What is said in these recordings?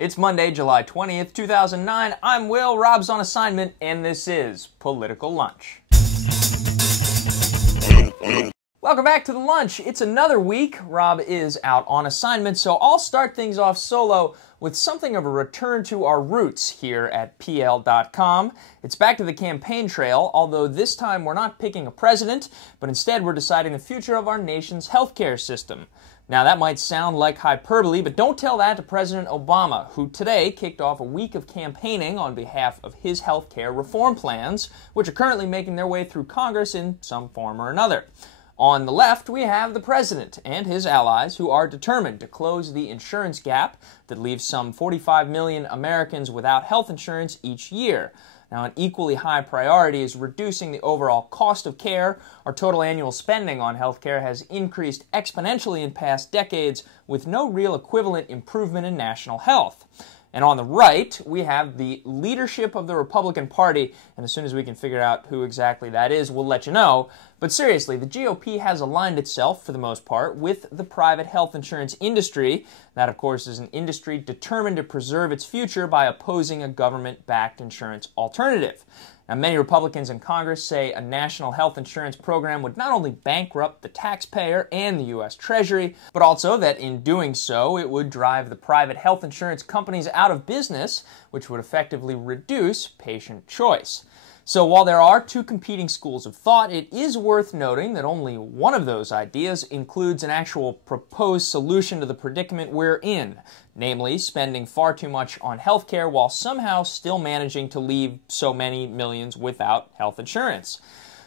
It's Monday, July 20th, 2009. I'm Will, Rob's on assignment, and this is Political Lunch. Welcome back to the lunch. It's another week. Rob is out on assignment, so I'll start things off solo with something of a return to our roots here at PL.com. It's back to the campaign trail, although this time we're not picking a president, but instead we're deciding the future of our nation's healthcare system. Now that might sound like hyperbole, but don't tell that to President Obama, who today kicked off a week of campaigning on behalf of his healthcare reform plans, which are currently making their way through Congress in some form or another. On the left, we have the president and his allies who are determined to close the insurance gap that leaves some 45 million Americans without health insurance each year. Now, an equally high priority is reducing the overall cost of care. Our total annual spending on healthcare has increased exponentially in past decades with no real equivalent improvement in national health. And on the right, we have the leadership of the Republican Party, and as soon as we can figure out who exactly that is, we'll let you know. But seriously, the GOP has aligned itself, for the most part, with the private health insurance industry. That, of course, is an industry determined to preserve its future by opposing a government-backed insurance alternative. Now, many Republicans in Congress say a national health insurance program would not only bankrupt the taxpayer and the U.S. Treasury, but also that in doing so, it would drive the private health insurance companies out of business, which would effectively reduce patient choice. So while there are two competing schools of thought, it is worth noting that only one of those ideas includes an actual proposed solution to the predicament we're in, namely spending far too much on healthcare while somehow still managing to leave so many millions without health insurance.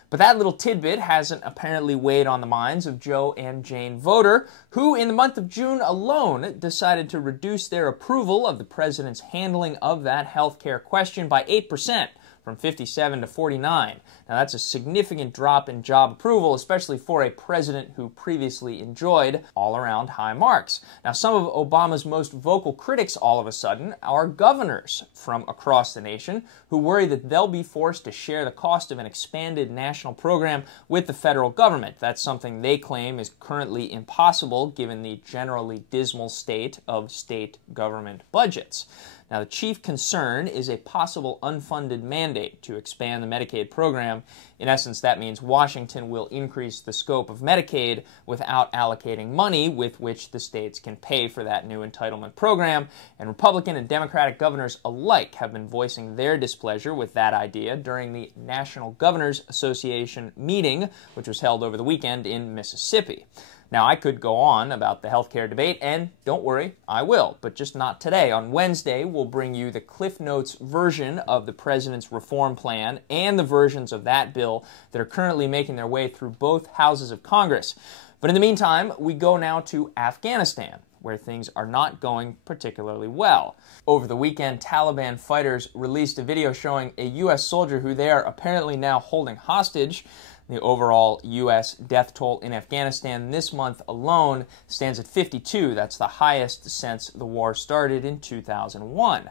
But that little tidbit hasn't apparently weighed on the minds of Joe and Jane Voter, who in the month of June alone decided to reduce their approval of the president's handling of that healthcare question by 8%. From 57 to 49. Now that's a significant drop in job approval, especially for a president who previously enjoyed all-around high marks. Now some of Obama's most vocal critics all of a sudden are governors from across the nation who worry that they'll be forced to share the cost of an expanded national program with the federal government. That's something they claim is currently impossible given the generally dismal state of state government budgets. Now, the chief concern is a possible unfunded mandate to expand the Medicaid program. In essence, that means Washington will increase the scope of Medicaid without allocating money with which the states can pay for that new entitlement program. And Republican and Democratic governors alike have been voicing their displeasure with that idea during the National Governors Association meeting, which was held over the weekend in Mississippi. Now, I could go on about the healthcare debate, and don't worry, I will, but just not today. On Wednesday, we'll bring you the Cliff Notes version of the president's reform plan and the versions of that bill that are currently making their way through both houses of Congress. But in the meantime, we go now to Afghanistan, where things are not going particularly well. Over the weekend, Taliban fighters released a video showing a U.S. soldier who they are apparently now holding hostage. The overall U.S. death toll in Afghanistan this month alone stands at 52. That's the highest since the war started in 2001.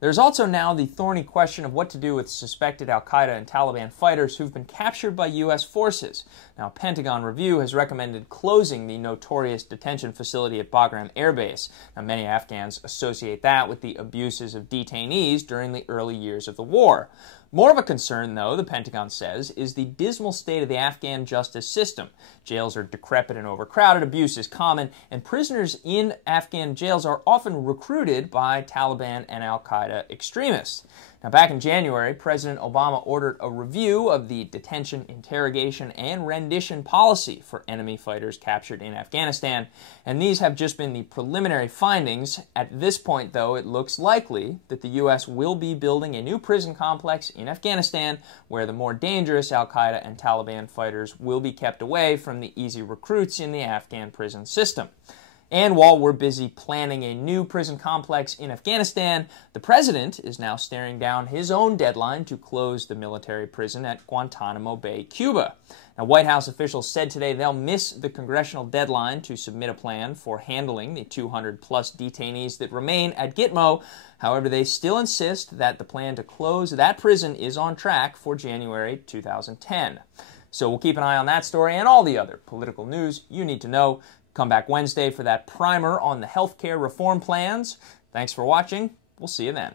There's also now the thorny question of what to do with suspected al-Qaeda and Taliban fighters who've been captured by U.S. forces. Now, a Pentagon review has recommended closing the notorious detention facility at Bagram Air Base. Now, many Afghans associate that with the abuses of detainees during the early years of the war. More of a concern, though, the Pentagon says, is the dismal state of the Afghan justice system. Jails are decrepit and overcrowded, abuse is common, and prisoners in Afghan jails are often recruited by Taliban and al-Qaeda extremists. Now, back in January, President Obama ordered a review of the detention, interrogation, and rendition policy for enemy fighters captured in Afghanistan, and these have just been the preliminary findings. At this point, though, it looks likely that the U.S. will be building a new prison complex in Afghanistan where the more dangerous al-Qaeda and Taliban fighters will be kept away from the easy recruits in the Afghan prison system. And while we're busy planning a new prison complex in Afghanistan, the president is now staring down his own deadline to close the military prison at Guantanamo Bay, Cuba. Now, White House officials said today they'll miss the congressional deadline to submit a plan for handling the 200-plus detainees that remain at Gitmo. However, they still insist that the plan to close that prison is on track for January 2010. So we'll keep an eye on that story and all the other political news you need to know. Come back Wednesday for that primer on the healthcare reform plans. Thanks for watching. We'll see you then.